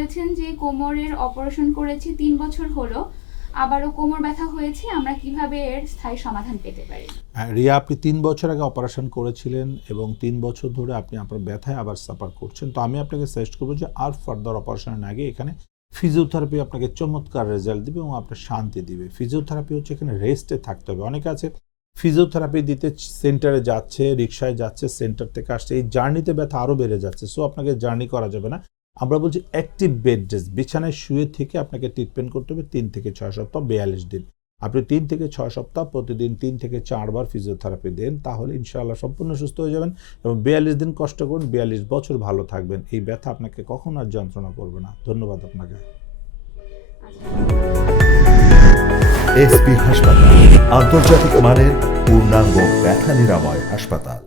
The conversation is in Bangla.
বলেছেন যে কোমরের অপারেশন করেছি 3 বছর হলো, আবারও কোমর ব্যথা হয়েছে, আমরা কিভাবে এর স্থায়ী সমাধান পেতে পারি? রিয়া, আপনি 3 বছর আগে অপারেশন করেছিলেন এবং 3 বছর ধরে আপনি আপনার ব্যথায় আবার সাফার করছেন। তো আমি আপনাকে সাজেস্ট করবো যে আর ফার্দার অপারেশনের আগে এখানে ফিজিওথেরাপি আপনাকে চমৎকার রেজাল্ট দিবে এবং আপনার শান্তি দিবে। ফিজিওথেরাপি হচ্ছে এখানে রেস্টে থাকতে হবে। অনেকে আছে ফিজিওথেরাপি দিতে সেন্টারে যাচ্ছে, রিক্সায় যাচ্ছে, সেন্টার থেকে আসছে, এই জার্নিতে ব্যথা আরও বেড়ে যাচ্ছে। সো আপনাকে জার্নি করা যাবে না। আমরা বলছি অ্যাক্টিভ বেড রেস্ট, বিছানায় শুয়ে থেকে আপনাকে ট্রিটমেন্ট করতে হবে 3 থেকে 6 সপ্তাহ, 42 দিন। আপনি 3 থেকে 6 সপ্তাহ প্রতিদিন 3 থেকে 4 বার ফিজিওথেরাপি দেন, তাহলে ইনশাআল্লাহ সম্পূর্ণ সুস্থ হয়ে যাবেন এবং 42 দিন কষ্ট করুন, 42 বছর ভালো থাকবেন। এই ব্যথা আপনাকে কখনো আর যন্ত্রণা করবে না। ধন্যবাদ আপনাকে। এসপি হাসপাতাল, আন্তর্জাতিক মানের পূর্ণাঙ্গ ব্যথা নিরাময় হাসপাতাল।